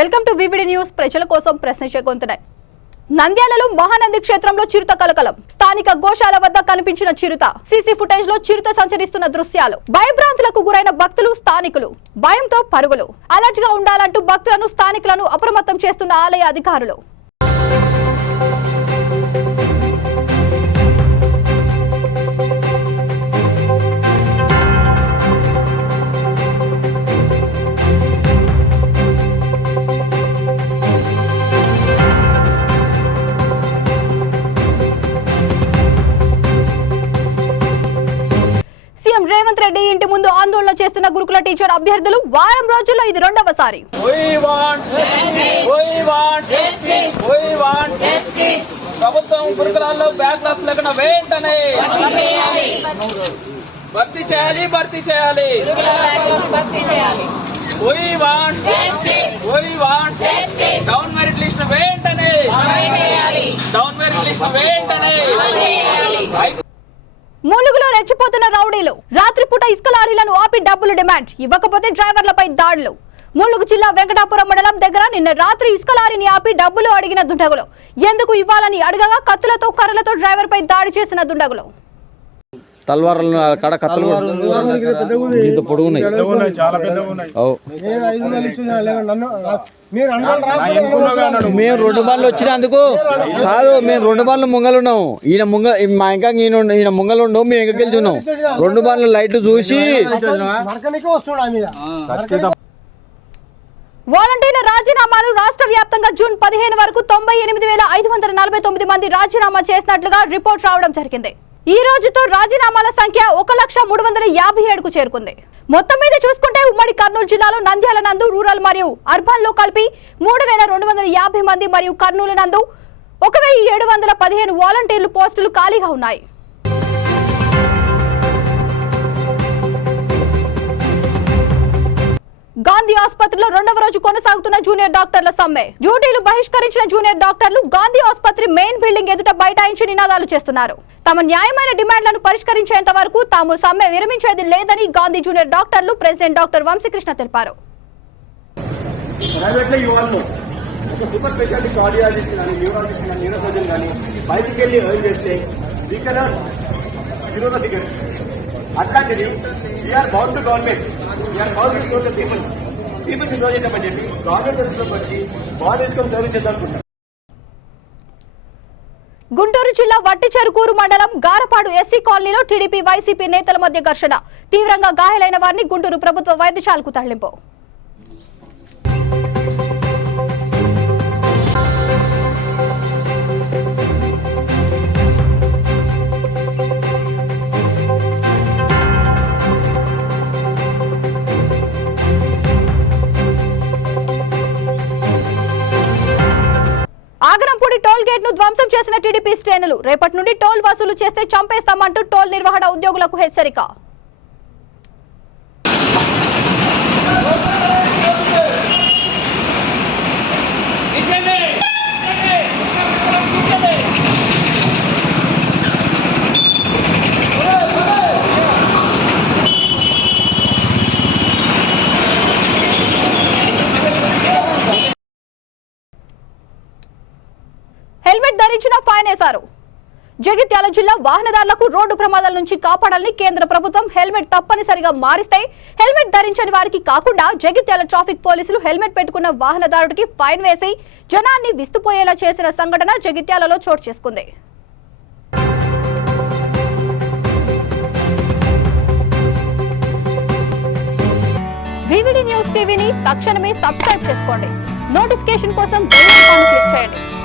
Welcome to VVD news. ప్రజల కోసం ప్రశ్నించే గొంతున్నాయి నంద్యాలలో మహానంది క్షేత్రంలో చిరుత కలకలం. స్థానిక గోశాల వద్ద కనిపించిన చిరుత. సీసీ ఫుటేజ్లో చిరుత సంచరిస్తున్న దృశ్యాలు. భయభ్రాంతులకు గురైన భక్తులు స్థానికులు. భయంతో పరుగులు. అలర్ట్గా ఉండాలంటూ భక్తులను స్థానికులను అప్రమత్తం చేస్తున్న ఆలయ అధికారులు. ముందు ఆందోళన చేస్తున్న గురుకుల టీచర్ అభ్యర్థులు వారం రోజుల్లో ఇది రెండవసారి. We want We want We want ప్రభుత్వం గురుకులాల్లో బ్యాక్లాగ్స్ లేకుండా వెంటనే భర్తీ చేయాలి. భర్తీ చేయాలి We want We want down merit list వెంటనే. డౌన్ మెరిట్ లిస్ట్ వెంటనే. ములుగులో రెచ్చిపోతున్న రౌడీలు. రాత్రిపూట ఇసుక లారీలను ఆపి డబ్బులు డిమాండ్. ఇవ్వకపోతే డ్రైవర్లపై దాడులు. ములుగు జిల్లా వెంకటాపురం మండలం దగ్గర నిన్న రాత్రి ఇసుక లారీని ఆపి డబ్బులు అడిగిన దుండగులు. ఎందుకు ఇవ్వాలని అడగగా కత్తులతో కర్రలతో డ్రైవర్పై దాడి చేసిన దుండగులు. తల్వార్లు కాడ కత్తలు ఇంత పొడుగున్నాయి మేము రెండు బాళ్ళు వచ్చినందుకు కాదు మేము రెండు బాళ్ళు ముంగలున్నాము ఈయన ముంగ మా ఇంకా ఈయన ఈయన ముంగలు ఉండవు మేము ఇంకా గెలుచున్నాం రెండు బాళ్ళు లైట్లు చూసి వాలంటీర్ల రాజీనామాలు రాష్ట్ర వ్యాప్తంగా జూన్ పదిహేను వరకు తొంభై ఎనిమిది వేల ఐదు వందల నలభై తొమ్మిది మంది రాజీనామా చేసినట్లుగా రిపోర్ట్ రావడం జరిగింది. ఈ రోజుతో రాజీనామాల సంఖ్య ఒక లక్ష మూడు వందల యాభై ఏడుకు చేరుకుంది. మొత్తం మీద చూసుకుంటే ఉమ్మడి కర్నూలు జిల్లాలో నంద్యాల నందు రూరల్ మరియు అర్బన్లో కలిపి మూడు వేల రెండు వందల యాభై మంది మరియు కర్నూలు నందు ఒక వెయ్యి ఏడు వందల పదిహేను వాలంటీర్లు పోస్టులు ఖాళీగా ఉన్నాయి. గాంధీ ఆసుపత్రిలో రెండవ రోజు కొనసాగుతున్న జూనియర్ డాక్టర్ల సమ్మె. డ్యూటీలు బహిష్కరించిన జూనియర్ డాక్టర్లు గాంధీ ఆసుపత్రి మెయిన్ బిల్డింగ్ ఎదుట బైఠాయించి నినాదాలు చేస్తున్నారు. తమ న్యాయమైన డిమాండ్లను పరిష్కరించేంత వరకు తాము సమ్మె విరమించేది లేదని గాంధీ జూనియర్ డాక్టర్లు ప్రెసిడెంట్ డాక్టర్ వంశీకృష్ణ తెలిపారు. ఒక సూపర్ స్పెషాలిటీ కార్డియాలజిస్ట్ కానీ న్యూరాలజిస్ట్ కానీ కానీ బయటికి వెళ్ళి ఎర్న్ చేస్తే వీ కెనాట్ టికెట్స్. అట్లాంటిది we are bound to government people serve చేద్దామని చెప్పి గవర్నమెంట్ సర్వీస్లోకి వచ్చి వేసుకొని సర్వీస్ చేద్దాం గుంటూరు జిల్లా వట్టిచెరుకూరు మండలం గారపాడు ఎస్సీ కాలనీలో టీడీపీ వైసీపీ నేతల మధ్య ఘర్షణ. తీవ్రంగా గాయాలైన వారిని గుంటూరు ప్రభుత్వ వైద్యశాలకు తరలింపు. ఆగరంపూడి టోల్ గేట్ను ధ్వంసం చేసిన టీడీపీ శ్రేణులు. రేపటి నుండి టోల్ వసూలు చేస్తే చంపేస్తామంటూ టోల్ నిర్వహణ ఉద్యోగులకు హెచ్చరిక. హెల్మెట్ ఫైన్ వేశారు జగిత్యాల జిల్లా వాహనదారులకు రోడ్డు ప్రమాదాల నుంచి కాపాడాలని కేంద్ర ప్రభుత్వం హెల్మెట్ తప్పనిసరిగా మారిస్తే హెల్మెట్ ధరించని వారికి కాకుండా జగిత్యాల ట్రాఫిక్ పోలీసులు హెల్మెట్ పెట్టుకున్న వాహనదారుడికి ఫైన్ వేసి జనాన్ని విస్తుపోయేలా చేసిన సంఘటన జగిత్యాలలో చోటు చేసుకుంది. వివిడి న్యూస్ టీవీని తక్షణమే సబ్స్క్రైబ్ చేసుకోండి. నోటిఫికేషన్ కోసం క్లిక్ చేయండి.